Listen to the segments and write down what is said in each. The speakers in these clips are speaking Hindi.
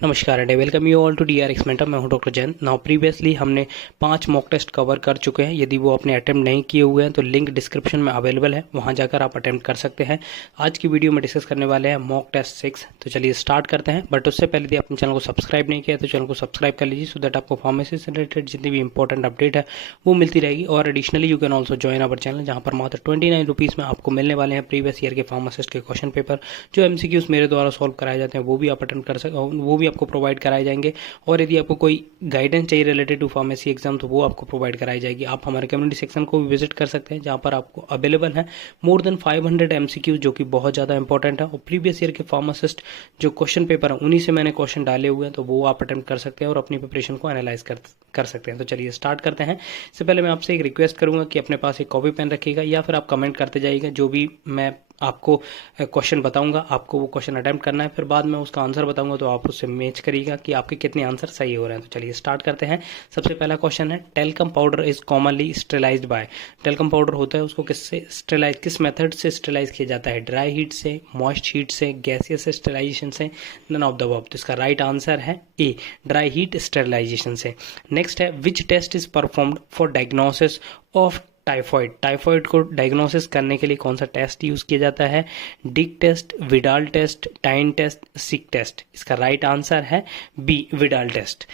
नमस्कार and welcome you all to DRX mentor. मैं हूं डॉक्टर जैन। नाउ प्रीवियसली हमने 5 मॉक टेस्ट कवर कर चुके हैं। यदि वो आपने अटेम्प्ट नहीं किए हुए हैं तो लिंक डिस्क्रिप्शन में अवेलेबल है, वहां जाकर आप अटेम्प्ट कर सकते हैं। आज की वीडियो में डिस्कस करने वाले हैं मॉक टेस्ट 6। तो चलिए स्टार्ट करते हैं। बट उससे पहले यदि आपने चैनल को सब्सक्राइब नहीं किया तो चैनल को सब्सक्राइब कर लीजिए, सो दैट आपको फार्मेसी से रिलेटेड जितनी भी इंपॉर्टेंट अपडेट है वो मिलती रहेगी। और additionally you can also join our channel, जहाँ पर मात्र 29 रुपीज़ में आपको मिलने वाले हैं प्रीवियस ईयर के फार्मासिस्ट के क्वेश्चन पेपर। जो MCQs मेरे द्वारा सॉल्व कराए जाते हैं वो भी आप अटेम्प्ट कर सकते, वो भी आपको प्रोवाइड कराए जाएंगे। और यदि आपको कोई गाइडेंस चाहिए रिलेटेड टू फार्मेसी एग्जाम तो वो आपको प्रोवाइड कराई जाएगी। आप हमारे कम्युनिटी सेक्शन को भी विजिट कर सकते हैं, जहां पर आपको अवेलेबल है मोर देन 500 MCQ, जो कि बहुत ज़्यादा इंपॉर्टेंट है। और प्रीवियस ईयर के फार्मासिस्ट जो क्वेश्चन पेपर है उन्हीं से मैंने क्वेश्चन डाले हुए हैं, तो वो आप अटेम्प्ट कर सकते हैं और अपनी प्रिपरेशन को एनालाइज कर सकते हैं। तो चलिए स्टार्ट करते हैं। इससे पहले मैं आपसे एक रिक्वेस्ट करूंगा कि अपने पास एक कॉपी पेन रखिएगा, या फिर आप कमेंट करते जाइएगा। जो भी मैं आपको क्वेश्चन बताऊंगा आपको वो क्वेश्चन अटेम्प्ट करना है, फिर बाद में उसका आंसर बताऊंगा तो आप उससे मैच करिएगा कि आपके कितने आंसर सही हो रहे हैं। तो चलिए स्टार्ट करते हैं। सबसे पहला क्वेश्चन है, talcum powder is commonly sterilized by. Talcum powder होता है उसको किससे स्टेलाइज, किस मेथड से स्टेलाइज किया जाता है? ड्राई हीट से, मॉइस्ट हीट से, गैसियस स्टेलाइजेशन से, नन ऑफ द अबव। तो इसका राइट आंसर है ए, ड्राई हीट स्टेरिलाइजेशन से। नेक्स्ट है, which test is performed for diagnosis of typhoid. Typhoid को डायग्नोसिस करने के लिए कौन सा टेस्ट यूज किया जाता है? Dick test, Widal test, tine test, Schick test. इसका राइट आंसर है बी, विडाल टेस्ट।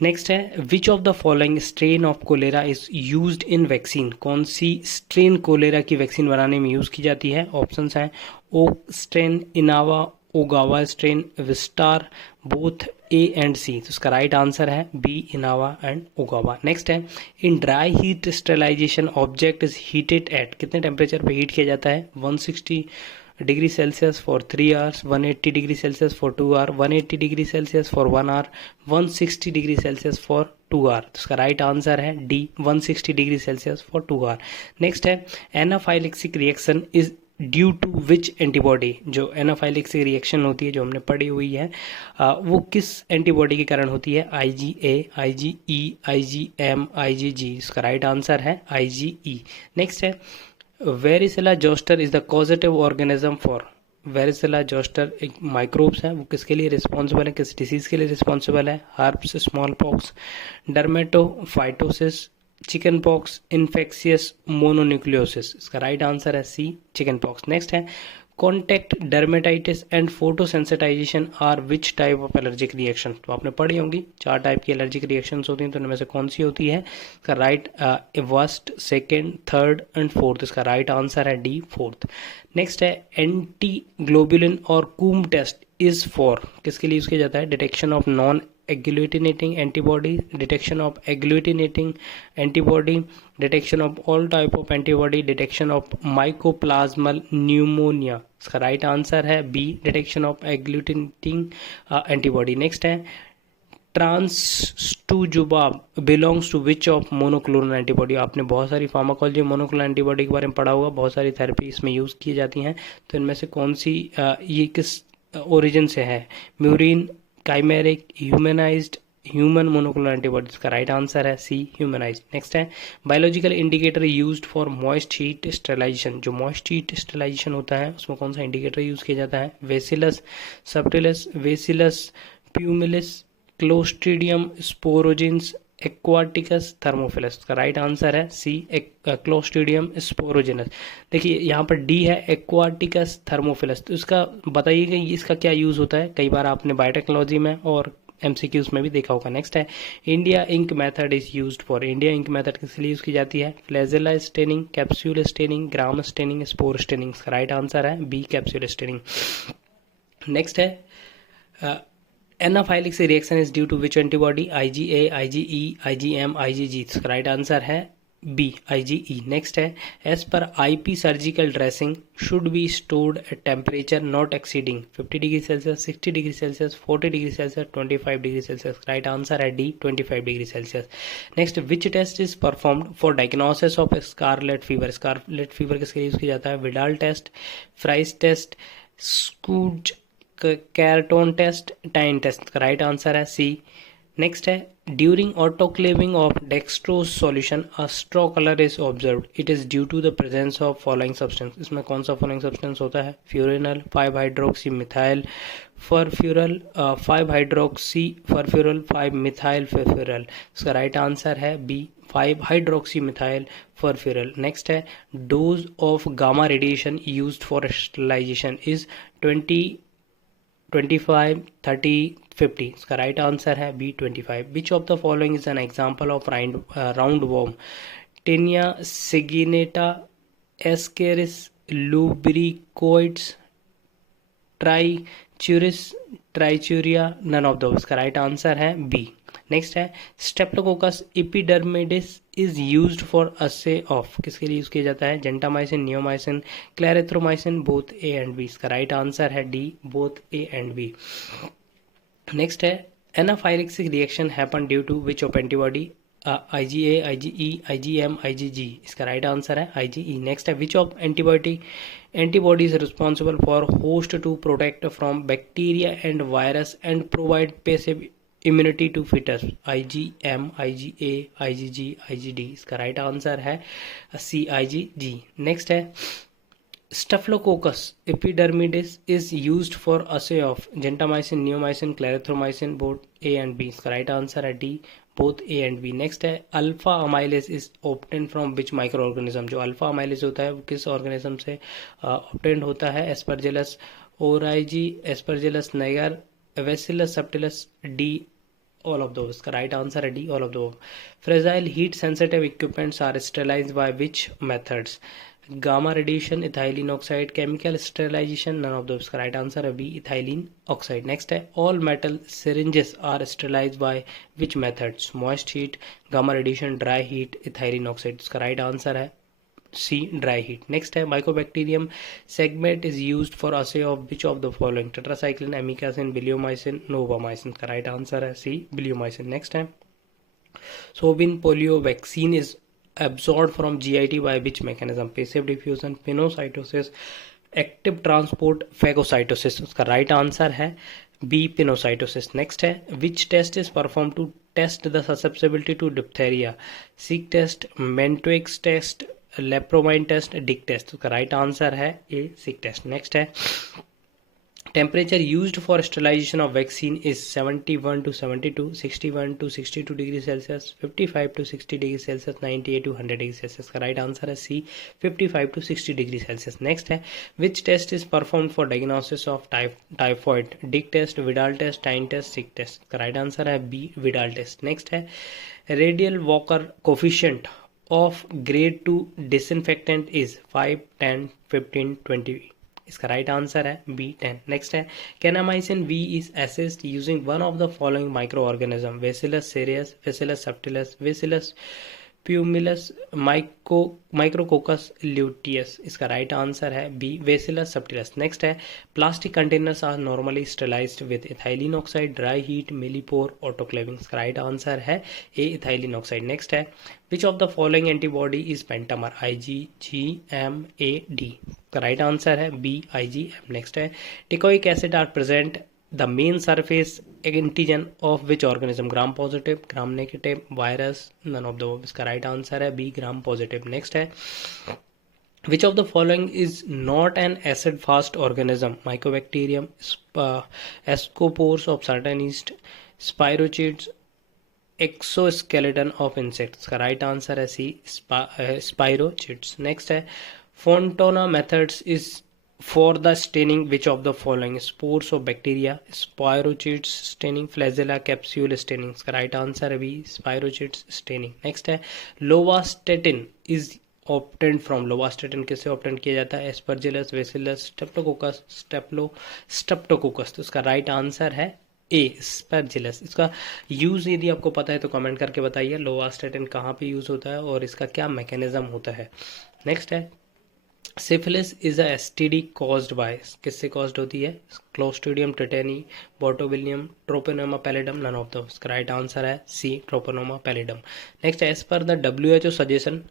नेक्स्ट है, which of the following strain of cholera is used in vaccine. कौन सी स्ट्रेन कोलेरा की वैक्सीन बनाने में यूज की जाती है? ऑप्शंस हैं oak strain, Inaba, Ogawa strain, Wistar, both A and C. तो इसका राइट आंसर है B, Inaba and Ogawa. Next है, in dry heat sterilisation object is heated at. कितने टेम्परेचर पे हीट किया जाता है? 160 degree Celsius for 3 hours, 180 degree Celsius for 2 hour, 180 degree Celsius for 1 hour, 160 degree Celsius for 2 hour. तो इसका राइट आंसर है D, 160 degree Celsius for 2 hour. Next है, anaphylactic reaction is due to which antibody. जो एनाफाइलेक्सिक रिएक्शन होती है जो हमने पढ़ी हुई है, वो किस एंटीबॉडी के कारण होती है? IgA, IgE, IgM, IgG। इसका राइट आंसर है IgE। नेक्स्ट है, varicella zoster is the causative organism for. Varicella zoster एक माइक्रोब्स है, वो किसके लिए रिस्पॉन्सिबल है, किस डिसीज के लिए रिस्पॉन्सिबल है? Herpes, small pox, dermatophytosis, chicken pox, infectious mononucleosis. इसका राइट आंसर है सी, चिकन पॉक्स। नेक्स्ट है, contact dermatitis and photosensitization are which type of allergic reaction. तो आपने पढ़ी होंगी 4 टाइप की एलर्जिक रिएक्शंस होती हैं, तो इनमें से कौन सी होती है? इसका right first, second, third and fourth. इसका राइट आंसर है डी, फोर्थ। नेक्स्ट है, एंटी ग्लोबुलिन और कूम टेस्ट इज फॉर। किसके लिए यूज किया जाता है? Detection of non agglutinating antibody, detection of agglutinating antibody, detection of all type of antibody, detection of mycoplasmal pneumonia। इसका राइट आंसर है B, detection of agglutinating antibody। Next है, trastuzumab belongs to which of monoclonal antibody. आपने बहुत सारी फार्माकोलॉजी मोनोक्लोनल एंटीबॉडी के बारे में पढ़ा होगा, बहुत सारी थेरेपी इसमें यूज की जाती हैं। तो इनमें से कौन सी ये किस ओरिजिन से है? Murine, chimeric, humanized, human monoclonal antibodies. का राइट आंसर है सी, ह्यूमनाइज्ड। नेक्स्ट है, biological indicator used for moist heat sterilization. जो मॉइस्ट हीट स्टेरिलाइजेशन होता है उसमें कौन सा इंडिकेटर यूज किया जाता है? वेसिलस सबटिलिस, वेसिलस प्यूमिलिस, क्लोस्ट्रीडियम स्पोरोजिन्स, एक्वाटिकस, थर्मोफिलस। का राइट आंसर है सी, क्लोस्ट्रीडियम स्पोरोजिनस। देखिए यहाँ पर डी है, एक्वाटिकस थर्मोफिलस। तो इसका बताइएगा इसका क्या यूज होता है? कई बार आपने बायोटेक्नोलॉजी में और MCQs में भी देखा होगा। नेक्स्ट है, India ink method is used for. India ink method किस लिए यूज की जाती है? Flagella staining, capsule staining, Gram staining, spore staining. इसका राइट आंसर है बी, कैप्सूल स्टेनिंग। नेक्स्ट है, anaphylactic reaction is due to which antibody? IgA, IgE, IgM, IgG। इसका राइट आंसर है बी, IgE। नेक्स्ट है, as per IP surgical dressing should be stored at temperature not exceeding 50 degree Celsius, 60 degree Celsius, 40 degree Celsius, 25 degree Celsius. Right answer है D, 25 degree Celsius. Next, which test is performed for diagnosis of scarlet fever. Scarlet fever किसके लिए यूज किया जाता है? Widal test, Frei's test, Schultz Charlton test, tine test. का राइट आंसर है सी। नेक्स्ट है during autoclaving of dextrose solution a straw colour is observed, it is due to the presence of following substance. इसमें कौन सा फॉलोइंग सब्सटेंस होता है? Furfural 5 hydroxy methyl furfural 5 hydroxy furfural 5 methyl furfural. इसका राइट आंसर है B 5 hydroxy methyl furfural. Next है dose of gamma radiation used for sterilization is 20 25 30 50। इसका राइट आंसर है B 25। Which of the following is an example of roundworm? Taenia saginata Ascaris lumbricoides Trichuris trichiura none of दो। इसका राइट आंसर है बी। नेक्स्ट है streptococcus epidermidis is used for assay of, किसके लिए यूज किया जाता है? Gentamicin, neomycin, clarithromycin, both A and B. इसका राइट आंसर है D both A and B. Next है anaphylactic reaction happen due to which of antibody? IgA, IgE, IgM, IgG। इसका राइट आंसर है IgE। नेक्स्ट है which of antibody is responsible for host to protect from bacteria and virus and provide passive immunity to foetus? IgM, IgA, IgG, IgD। इसका राइट आंसर है C IgG। नेक्स्ट है staphylococcus epidermidis is used for assay of gentamicin, neomycin, clarithromycin, both A and B. इसका राइट आंसर है D both A and B. Next है alpha amylase is obtain from which micro organism? जो अल्फा अमाइलेज होता है वो किस ऑर्गेनिज्म से ऑब्टेन होता है? Aspergillus oryzae, aspergillus niger, bacillus subtilis, D all of those. इसका राइट आंसर है D all of those. Fragile heat sensitive equipments are sterilized by which methods? Gamma radiation, ethylene oxide, chemical sterilization, none of those. का राइट आंसर है बी इथाइलिन ऑक्साइड। नेक्स्ट है all metal syringes are sterilized by which methods? Moist heat, gamma radiation, dry heat, ethylene oxide. इसका राइट आंसर है सी ड्राई हीट। नेक्स्ट है mycobacterium segment is used for assay of which of the following? Tetracycline, amikacin, बिलियोमाइसिन, नोवामाइसिन। का राइट आंसर है सी बिलियोमाइसिन। नेक्स्ट है Sobin polio vaccine is absorbed from GIT by which mechanism? Passive diffusion, pinocytosis, active transport, phagocytosis। उसका राइट आंसर है बी पिनोसाइटोसिस। नेक्स्ट है which test is perform to test the susceptibility to diphtheria? Schick test, Mantoux test, lepromin test, Dick test. उसका राइट आंसर है ए सीक टेस्ट। नेक्स्ट है temperature used for sterilization of vaccine is 71 to 72, 61 to 62 degrees Celsius, 55 to 60 degrees Celsius, 98 to 100 degrees Celsius। का राइट आंसर है C 55 to 60 degrees Celsius। Next है which test is performed for diagnosis of typhoid? Dick test, Widal test, tine test, Schick test. का राइट आंसर है बी विडाल टेस्ट। नेक्स्ट है Rideal Walker coefficient of grade 2 disinfectant is 5, 10, 15, 20। इसका राइट आंसर है बी 10। नेक्स्ट है kanamycin B is assessed using one of the following micro organism? Bacillus cereus, bacillus subtilis, bacillus pumilus, micrococcus luteus. इसका राइट आंसर है बी बेसिलस सब्टिलस। नेक्स्ट है plastic containers are normally sterilized with ethylene oxide, dry heat, Millipore, autoclaving. इसका राइट आंसर है ए इथाइलिन ऑक्साइड। नेक्स्ट है which of the following antibody is pentamer? IgG, MAD। का राइट आंसर है बी IgM। नेक्स्ट है teichoic acid are present the main surface antigen of which organism? Gram positive, gram negative, virus, none of the. इसका राइट आंसर है बी ग्राम पॉजिटिव। नेक्स्ट है which of the following is not an acid fast organism? Mycobacterium, ascospores of certain yeast, spirochetes, exoskeleton of insects. का राइट आंसर है सी स्पाइरोचिड्स। नेक्स्ट है Fontana methods is for the staining which of the following? spores of bacteria, spirochetes staining, flagella capsule staining। इसका राइट आंसर है भी spirochetes staining। नेक्स्ट है lovastatin is obtained from? lovastatin किससे obtained किया जाता है? aspergillus, bacillus, streptococcus, streptococcus। तो इसका राइट आंसर है ए स्पेरजिलस। इसका यूज यदि आपको पता है तो कमेंट करके बताइए लोवास्टेटिन कहाँ पे यूज होता है और इसका क्या मैकेनिज्म होता है। नेक्स्ट है syphilis is a STD caused by? किससे कॉज्ड होती है? Clostridium tetani, botulinum, treponema pallidum, none of the. इसका राइट आंसर है C treponema pallidum. Next as per the WHO suggestion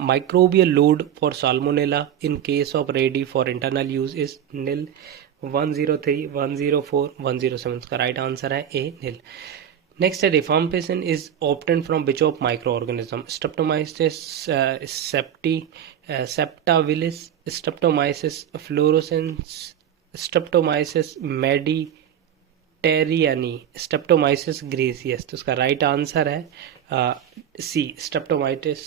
microbial load for salmonella in case of ready for internal use is nil, 103, 104, 107। इसका राइट आंसर है ए नील। Next, rifampicin is obtained from which of microorganism? Streptomyces septavilis, Streptomyces fluorescens, Streptomyces mediterraneae, Streptomyces gracius। तो उसका राइट आंसर है सी, स्ट्रेप्टोमाइटिस।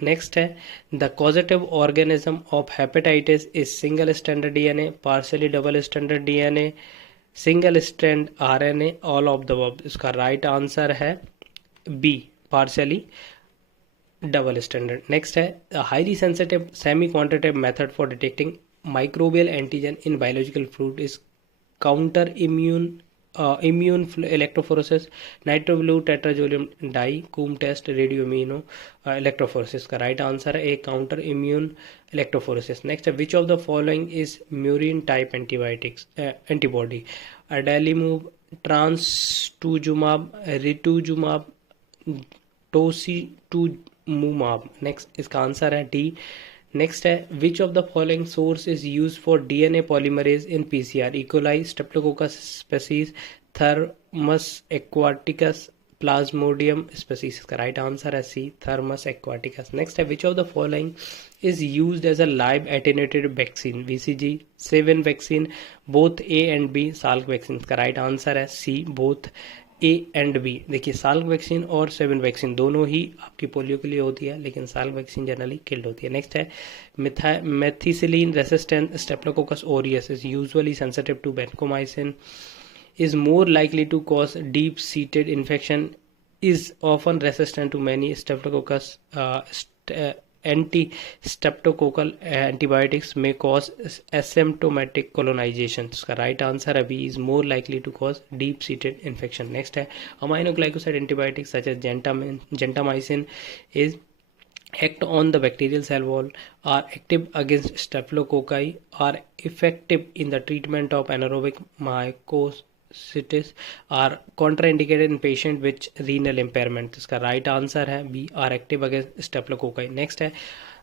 नेक्स्ट है the causative organism of hepatitis is single standard DNA, partially double standard DNA, single strand RNA, all of the above. इसका राइट आंसर है B, partially double standard. Next है highly sensitive semi quantitative method for detecting microbial antigen in biological fluid is counter immune electrophoresis, nitroblue tetrazolium dye, Coombs test, radio immuno electrophoresis. का राइट आंसर है A, counter immune electrophoresis. Next है which of the following is murine type antibiotics antibody? Adalimumab, trastuzumab, rituximab, tositumomab. Next इसका आंसर है डी। नेक्स्ट है which of the following source is use for DNA polymerase in PCR? E coli, streptococcus species, thermus aquaticus, plasmodium species. का राइट आंसर है सी, थर्मस एक्वाटिकस। नेक्स्ट है which of the following is used as a live attenuated vaccine? BCG, Sabin vaccine, both A and B, Salk vaccine. का राइट आंसर है सी, बोथ ए एंड बी। देखिए साल्क वैक्सीन और सेवन वैक्सीन दोनों ही आपकी पोलियो के लिए होती है, लेकिन साल्क वैक्सीन जनरली किल्ड होती है। नेक्स्ट है methicillin resistant Staphylococcus aureus is usually sensitive to vancomycin, is more likely to cause deep-seated infection, is often resistant to many streptococcus, anti-streptococcal antibiotics may cause asymptomatic colonization। इसका राइट आंसर अभी is more likely to cause deep-seated infection। Next है aminoglycoside antibiotics such as gentamicin is act on the bacterial cell wall, are active against staphylococci, are effective in the treatment of anaerobic mycositis, are contraindicated in patient with renal impairment। इसका राइट आंसर है B, are active against staphylococci. Next है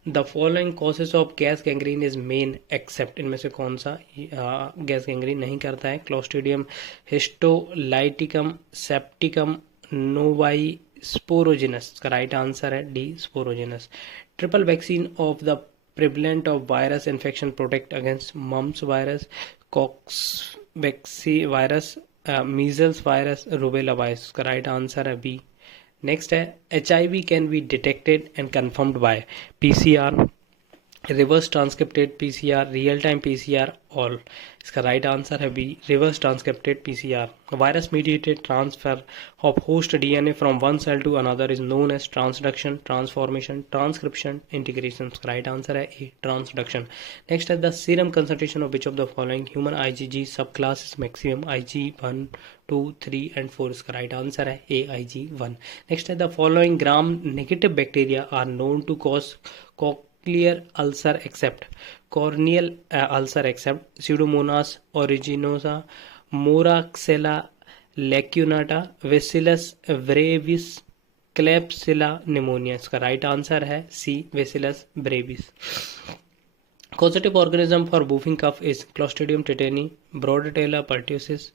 the following causes of gas gangrene is main except, इनमें से कौन सा गैस गैंग्रीन नहीं करता है? Clostridium, histolyticum, septicum, novyi, sporogenes. का राइट आंसर है D, sporogenes. Triple vaccine of the prevalent of virus infection protect against mumps virus, coxsackie virus, measles virus, rubella virus. का राइट आंसर है बी। नेक्स्ट है HIV can be detected and confirmed by PCR, reverse transcripted PCR, real time PCR, all. इसका राइट आंसर है B, reverse transcripted PCR। Virus mediated transfer of host DNA from one cell to another is known as transduction, transformation, transcription, integration. इसका राइट आंसर है ए, ट्रांसडक्शन। नेक्स्ट है the serum concentration of which of the following human IgG sub class is maximum? IG1, 2, 3 and 4। इसका राइट आंसर है ए, IG1। नेक्स्ट है the following gram negative bacteria are known to cause clear ulcer except corneal ulcer except Pseudomonas aeruginosa, Moraxella lacunata, Bacillus brevis, Klebsiella pneumonia। इसका राइट आंसर है सी, Bacillus brevis। Causative organism for whooping cough is Clostridium tetani, Bordetella pertussis,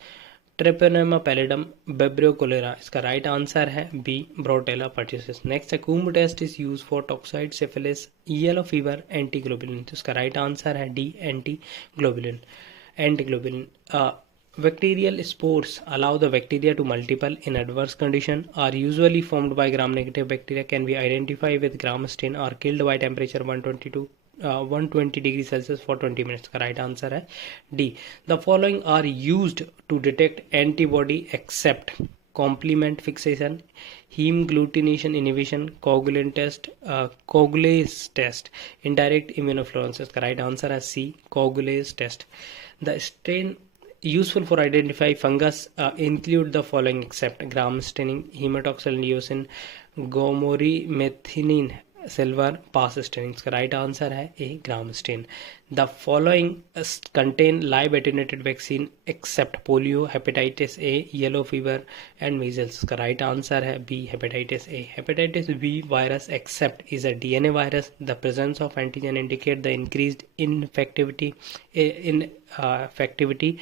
treponema pallidum, vibrio cholera. इसका राइट आंसर है बी, ब्रोटेला पर्ट्यूसिस। नेक्स्ट है Coombs test is use for toxoid, syphilis, yellow fever, anti globulin. तो इसका राइट आंसर है D, anti globulin. Bacterial spores allow the bacteria to multiply in adverse condition, are usually formed by gram-negative bacteria, can be identified with gram stain, are killed by temperature 120 degree Celsius for 20 minutes। का राइट आंसर है D. The following are used to detect antibody except complement fixation, hemagglutination inhibition, coagulant test, coagulase test, indirect immunofluorescence. का राइट आंसर है C, coagulase test. The strain useful for identify fungus include the following except gram staining, hematoxylin leucin, gomori methionine, silver pass staining. इसका राइट आंसर है A, gram stain. The following contain live attenuated vaccine except polio, hepatitis A, yellow fever and measles. इसका राइट आंसर है B hepatitis A. Hepatitis B virus except is a DNA virus. The presence of antigen indicate the increased infectivity.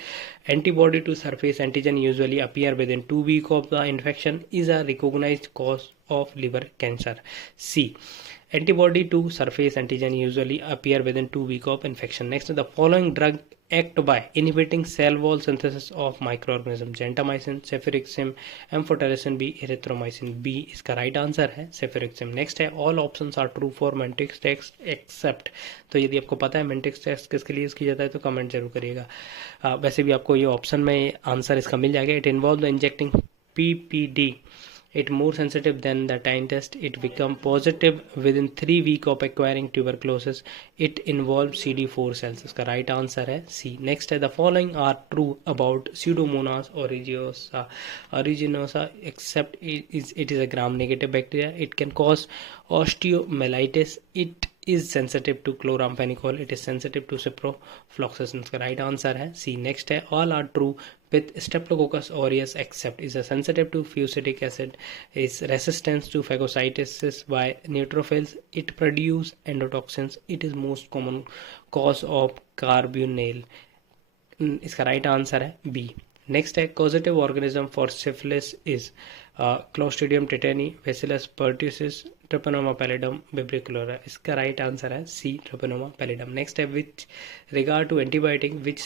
Antibody to surface antigen usually appear within 2 weeks of the infection. Is a recognized cause of liver cancer. C. Antibody to surface antigen usually appear within 2 weeks of infection. Next, the following drug act by inhibiting cell wall synthesis of microorganism. Gentamicin, ceftriaxone, amphotericin B, erythromycin B. इसका राइट आंसर है ceftriaxone. नेक्स्ट है all options are true for Mantoux test except. तो यदि आपको पता है मेंटिक्स टेक्स्ट किसके लिए यूज किया जाता है तो कमेंट जरूर करिएगा. वैसे भी आपको ये ऑप्शन में आंसर इसका मिल जाएगा. It involve the injecting PPD. It more sensitive than the time test. It become positive within 3 weeks of acquiring tuberculosis. It involves CD4 cells. इसका right answer है C. Next है the following are true about Pseudomonas aeruginosa except it is a gram-negative bacteria. It can cause osteomyelitis. It is sensitive to chloramphenicol. It is sensitive to ciprofloxacin. इसका right answer है C. Next है all are true with Streptococcus aureus except is sensitive to fusidic acid, is resistant to phagocytosis by neutrophils. It produce endotoxins. It is most common cause of carbonyl. इसका राइट आंसर है बी. नेक्स्ट है causative organism for syphilis is Clostridium tetani, Bacillus pertussis, Treponema pallidum, Bibriculora. इसका राइट आंसर है सी Treponema pallidum. नेक्स्ट है विच regard to antibiotic which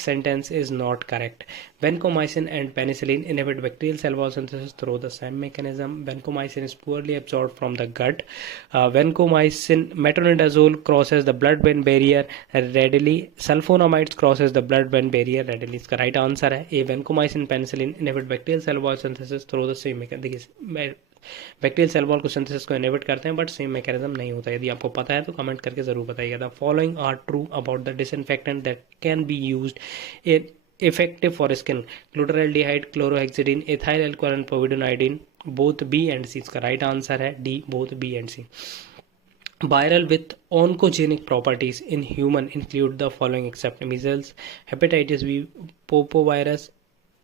sentence is not correct. Vancomycin and penicillin inhibit bacterial cell wall synthesis through the same mechanism. Vancomycin is poorly absorbed from the gut. Metronidazole crosses the blood-brain barrier readily. Sulfonamides crosses the blood-brain barrier readily. इसका राइट आंसर है ए. Vancomycin penicillin inhibit bacterial cell wall synthesis through the same mechanism. देखिए बैक्टीरियल सेल वॉल को सिंथेसिस को इनहिबिट करते हैं बट सेम मैकेनिज्म नहीं होता. यदि आपको पता है तो कमेंट करके जरूर बताइएगा. The following are true about the disinfectant that can be used effective for skin. Glutaraldehyde, chlorohexidine, ethyl alcohol and povidone. Both B and C. इसका राइट आंसर है D. both B and C. Viral with oncogenic properties in human include the following except measles, hepatitis B, popovirus,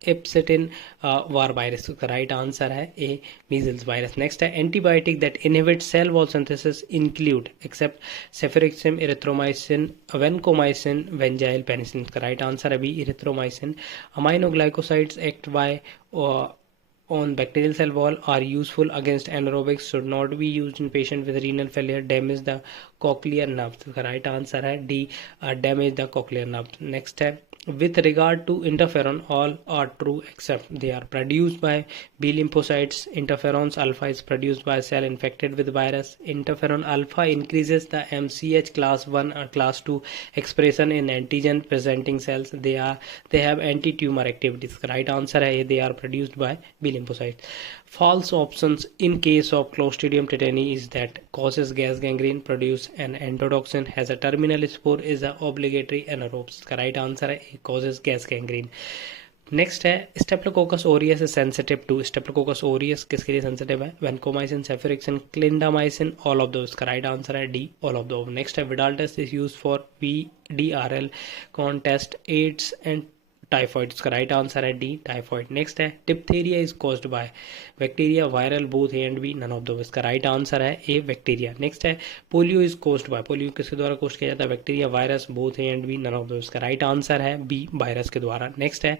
Epstein Barr virus. का राइट आंसर है ए मीजल्स वायरस. नेक्स्ट है antibiotic that inhibit cell wall synthesis include except cefixime, erythromycin, vancomycin, benzyl penicillin. का राइट आंसर है B erythromycin. Aminoglycosides act by on bacterial cell wall are useful against anaerobics, should not be used in patient with renal failure, damage the cochlear nerve. The right answer है D. Damage the cochlear nerve. Next है with regard to interferon all are true except they are produced by B lymphocytes. Interferons alpha is produced by cell infected with virus. Interferon alpha increases the MCH class 1 or class 2 expression in antigen presenting cells. They have anti-tumor activities. Right answer है they are produced by B lymphocytes. False options in case of Clostridium tetani is that causes gas gangrene, produce an endotoxin, has a terminal spore, is a obligatory anaerobes. का right answer है causes gas gangrene. नेक्स्ट है Staphylococcus aureus is sensitive to. Staphylococcus aureus किसके लिए सेंसिटिव है? Vancomycin, cefoxitin, clindamycin, all of दो. इसका राइट आंसर है D all of those. Next है Widal test is use for VDRL contest, AIDS and typhoid. इसका राइट आंसर है डी टाइफॉइड. नेक्स्ट है diphtheria is caused by bacteria, viral, both A and B, none of दो. इसका राइट आंसर है ए बैक्टीरिया. नेक्स्ट है polio is caused by. Polio किसके द्वारा कॉज किया जाता है? Bacteria, virus, both A and B, none of दो. इसका राइट आंसर है बी वायरस के द्वारा. नेक्स्ट है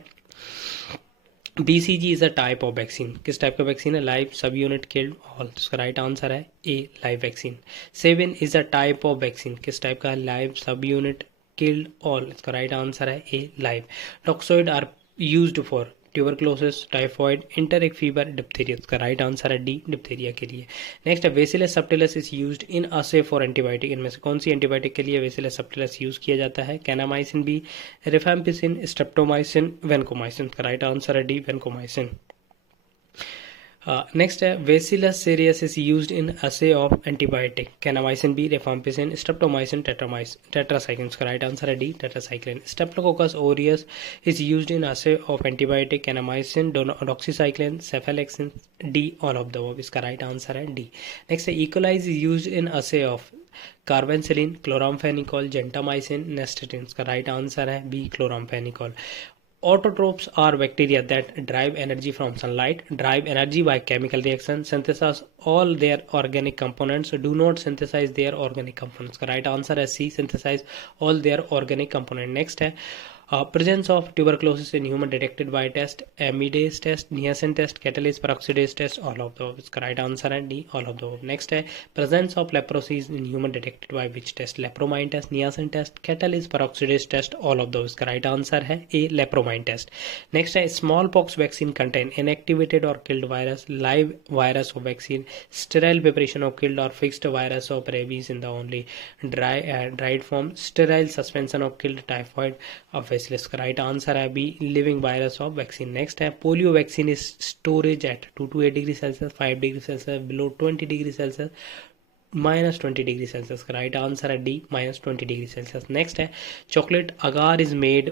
BCG is a type of vaccine. किस टाइप का वैक्सीन है? Live, sub unit, killed, all. इसका राइट आंसर है A live vaccine. Sabin is a type of vaccine. किस टाइप का? Live, sub unit, killed, all. इसका राइट आंसर है A live. Toxoid are used for tuberculosis, typhoid, enteric fever, diphtheria. इसका राइट आंसर है डी डिप्थीरिया के लिए. नेक्स्ट है bacillus subtilis is used in assay for antibiotic. इनमें से कौन सी एंटीबायोटिक के लिए बेसिलस सबटिलस यूज किया जाता है? Kanamycin B, rifampicin, streptomycin, vancomycin. इसका राइट आंसर है डी वेनकोमाइसिन. नेक्स्ट है bacillus cereus is used in assay of antibiotic. Kanamycin B, rifampicin, streptomycin, tetracycline. इसका राइट आंसर है D tetracycline. Staphylococcus aureus is used in assay of antibiotic. Kanamycin, doxycycline, cephalexin, D all of the above. इसका राइट आंसर है डी. नेक्स्ट है E coli is used in assay of carbenicillin, chloramphenicol, gentamicin, nystatin. इसका राइट आंसर है B, chloramphenicol. Autotrophs are bacteria that derive energy from sunlight, derive energy by chemical reaction, synthesize all their organic components, do not synthesize their organic components. का right answer है C, synthesize all their organic component. Next है presence of tuberculosis in human detected by test, amidase test, niacin test, catalase peroxidase test, all of the above. इसका right answer है D, all of the above. Next है presence of leprosy in human detected by which test, lepromine test, niacin test, catalase peroxidase test, all of those. इसका right answer है A, lepromine test. Next है smallpox vaccine contain inactivated or killed virus, live virus of vaccine, sterile preparation of killed or fixed virus of rabies in the only dried form, sterile suspension of killed typhoid of facelift. का राइट आंसर है B, living virus of vaccine. Next है polio vaccine is storage at 2 to 8 degree Celsius, 5 degree Celsius, below 20 degree Celsius, -20 degree Celsius. का राइट आंसर है डी, -20 डिग्री सेल्सियस. नेक्स्ट है chocolate agar is made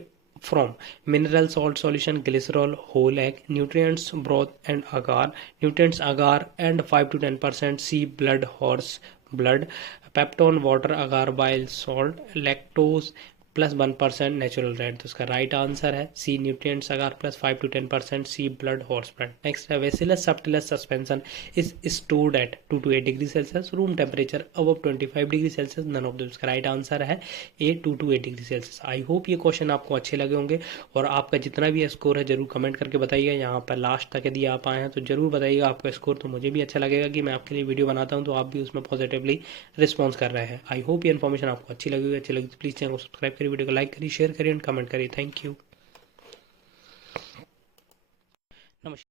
from mineral salt solution, glycerol, whole egg, nutrients, broth and agar, nutrients agar and 5 to 10% C, blood, horse blood, peptone, water, agar, bile, salt, lactose +1% neutral red. तो इसका राइट आंसर है C, nutrients agar +5 to 10% C, blood, horse blood. Next है bacillus subtilis suspension is stored at 2 to 8 degree Celsius, room temperature above 25 degree Celsius, none of this. इसका राइट आंसर है A, 2 to 8 degree Celsius. I hope ये क्वेश्चन आपको अच्छे लगे होंगे और आपका जितना भी स्कोर है जरूर कमेंट करके बताइएगा. यहाँ पर लास्ट तक यदि आप आए हैं तो जरूर बताइएगा आपका स्कोर, तो मुझे भी अच्छा लगेगा कि मैं आपके लिए वीडियो बनाता हूँ तो आप भी उसमें पॉजिटिवली रिस्पॉन्स कर रहे हैं. आई होप ये इन्फॉर्मेशन आपको अच्छी लगी तो प्लीज़ चैनल को सब्सक्राइब करिए, वीडियो को लाइक करिए, शेयर करिए एंड कमेंट करिए. Thank you. नमस्कार.